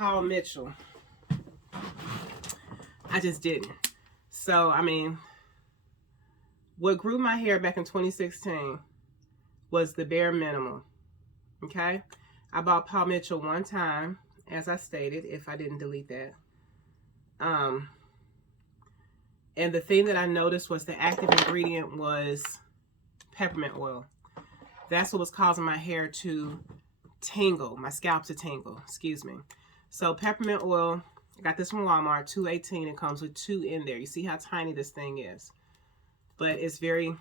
Paul Mitchell. I just didn't. So, I mean, what grew my hair back in 2016 was the bare minimum. Okay? I bought Paul Mitchell one time, as I stated, if I didn't delete that. And the thing that I noticed was the active ingredient was peppermint oil. That's what was causing my hair to tingle, my scalp to tingle, excuse me. So peppermint oil, I got this from Walmart, $2.18. It comes with 2 in there. You see how tiny this thing is. But it's very,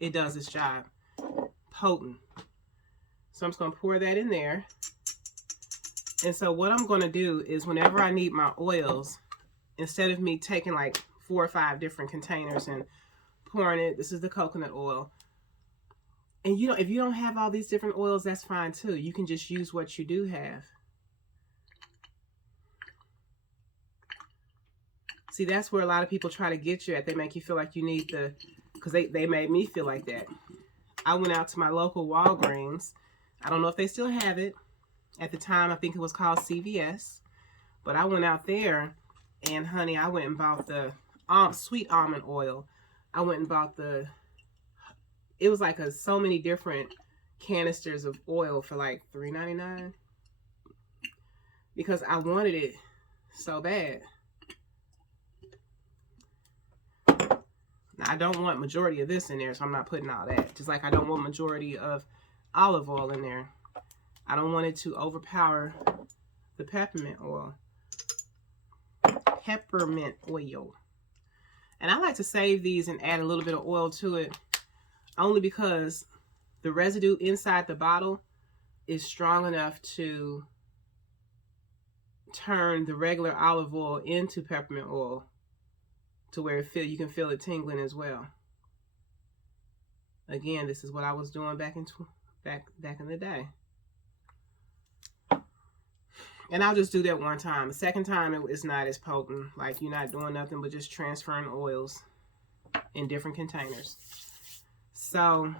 it does its job. Potent. So I'm just going to pour that in there. And so what I'm going to do is whenever I need my oils, instead of me taking like 4 or 5 different containers and pouring it, this is the coconut oil. And you know, if you don't have all these different oils, that's fine too. You can just use what you do have. See, that's where a lot of people try to get you at. They make you feel like you need the, because they made me feel like that. I went out to my local Walgreens. I don't know if they still have it. At the time, I think it was called CVS. But I went out there, and honey, I went and bought the sweet almond oil. I went and bought the, it was like so many different canisters of oil for like $3.99. Because I wanted it so bad. Now, I don't want majority of this in there, so I'm not putting all that. Just like I don't want majority of olive oil in there. I don't want it to overpower the peppermint oil. Peppermint oil. And I like to save these and add a little bit of oil to it, only because the residue inside the bottle is strong enough to turn the regular olive oil into peppermint oil, to where you can feel it tingling as well. Again, this is what I was doing back in the day. And I'll just do that one time. The second time, it's not as potent. Like, you're not doing nothing but just transferring oils in different containers. So,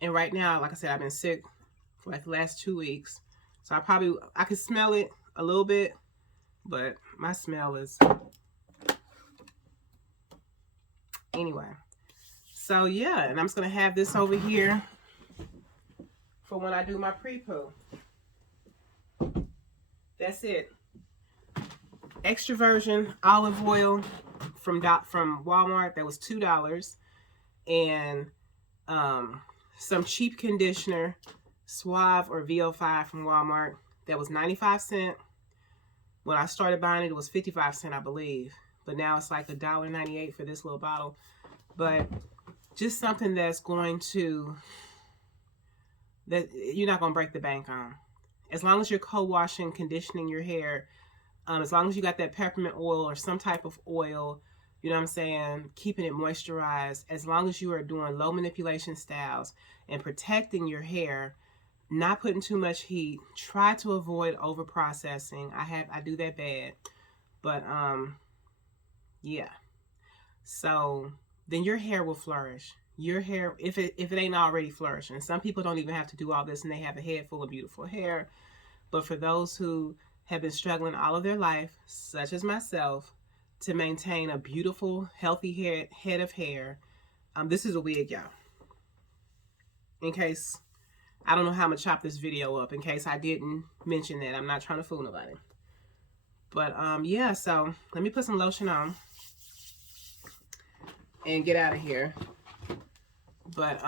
and right now, like I said, I've been sick for like the last 2 weeks. So I could smell it a little bit, but my smell is, anyway. So yeah, and I'm just gonna have this over here for when I do my Prepoo. That's it. Extra virgin olive oil from Walmart, that was $2, and some cheap conditioner, Suave or VO5 from Walmart, that was 95 cents. When I started buying it, it was 55 cents, I believe. But now it's like $1.98 for this little bottle. But just something that's going to, that you're not going to break the bank on. As long as you're co-washing, conditioning your hair, as long as you got that peppermint oil or some type of oil, you know what I'm saying, keeping it moisturized, as long as you are doing low manipulation styles and protecting your hair, not putting too much heat, try to avoid over processing. I do that bad. But yeah. So then your hair will flourish. Your hair, if it ain't already flourishing. Some people don't even have to do all this and they have a head full of beautiful hair. But for those who have been struggling all of their life, such as myself, to maintain a beautiful, healthy head of hair, this is a wig, y'all. In case, I don't know how I'm going to chop this video up, in case I didn't mention that. I'm not trying to fool nobody. But yeah, so let me put some lotion on and get out of here. But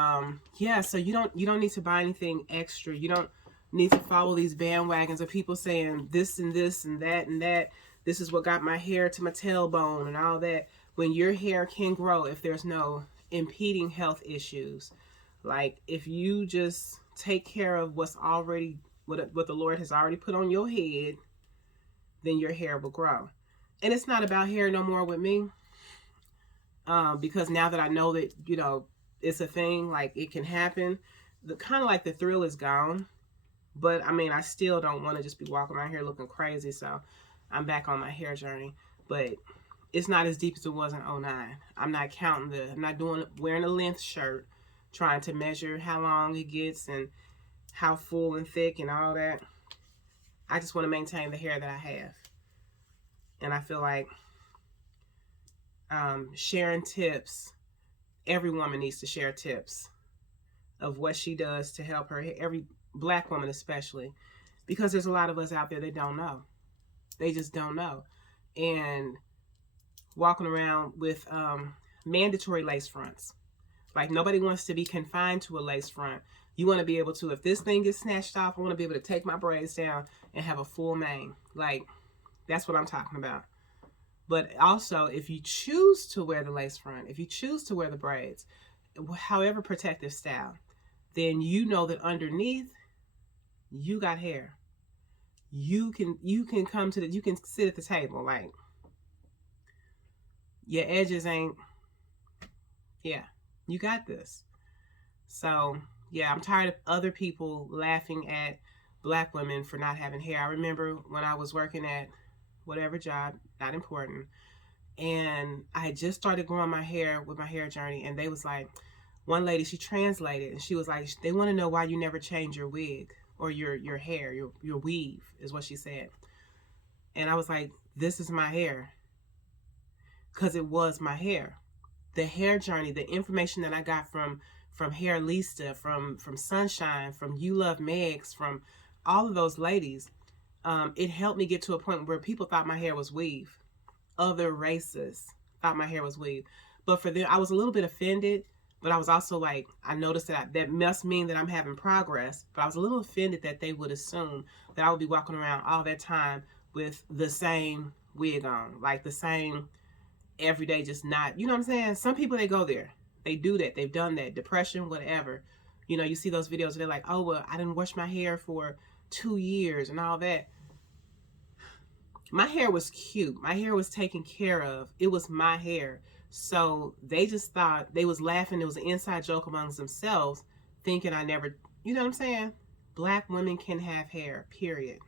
yeah, so you don't need to buy anything extra. You don't need to follow these bandwagons of people saying this and this and that and that. This is what got my hair to my tailbone and all that. When your hair can grow if there's no impeding health issues. Like if you just take care of what's already, what the Lord has already put on your head, then your hair will grow. And it's not about hair no more with me. Because now that I know that, you know, it's a thing, like it can happen, kind of like the thrill is gone. But I mean, I still don't want to just be walking around here looking crazy. So I'm back on my hair journey. But it's not as deep as it was in 09. I'm not counting I'm not wearing a length shirt. trying to measure how long it gets and how full and thick and all that. I just want to maintain the hair that I have. And I feel like sharing tips, every woman needs to share tips of what she does to help her, every black woman especially, because there's a lot of us out there that don't know. They just don't know. And walking around with mandatory lace fronts. Like, nobody wants to be confined to a lace front. You want to be able to, if this thing gets snatched off, I want to be able to take my braids down and have a full mane. Like, that's what I'm talking about. But also, if you choose to wear the lace front, if you choose to wear the braids, however protective style, then you know that underneath, you got hair. You can come to you can sit at the table. Like, your edges ain't, yeah, you got this. So, yeah, I'm tired of other people laughing at black women for not having hair. I remember when I was working at whatever job, not important, and I had just started growing my hair with my hair journey, and they was like, one lady, she translated, and she was like, they want to know why you never change your wig or your hair, your weave, is what she said. And I was like, this is my hair. Because it was my hair. The hair journey, the information that I got from Hair Lista, from Sunshine, from You Love Megs, from all of those ladies, it helped me get to a point where people thought my hair was weave. Other races thought my hair was weave. But for them, I was a little bit offended, but I was also like, I noticed that that must mean that I'm having progress. But I was a little offended that they would assume that I would be walking around all that time with the same wig on, like the same every day, just not, you know what I'm saying? Some people, they go there. They do that. They've done that. Depression, whatever. You know, you see those videos where they're like, oh, well, I didn't wash my hair for 2 years and all that. My hair was cute. My hair was taken care of. It was my hair. So they just thought, they was laughing. It was an inside joke amongst themselves, thinking I never, you know what I'm saying? Black women can have hair, period.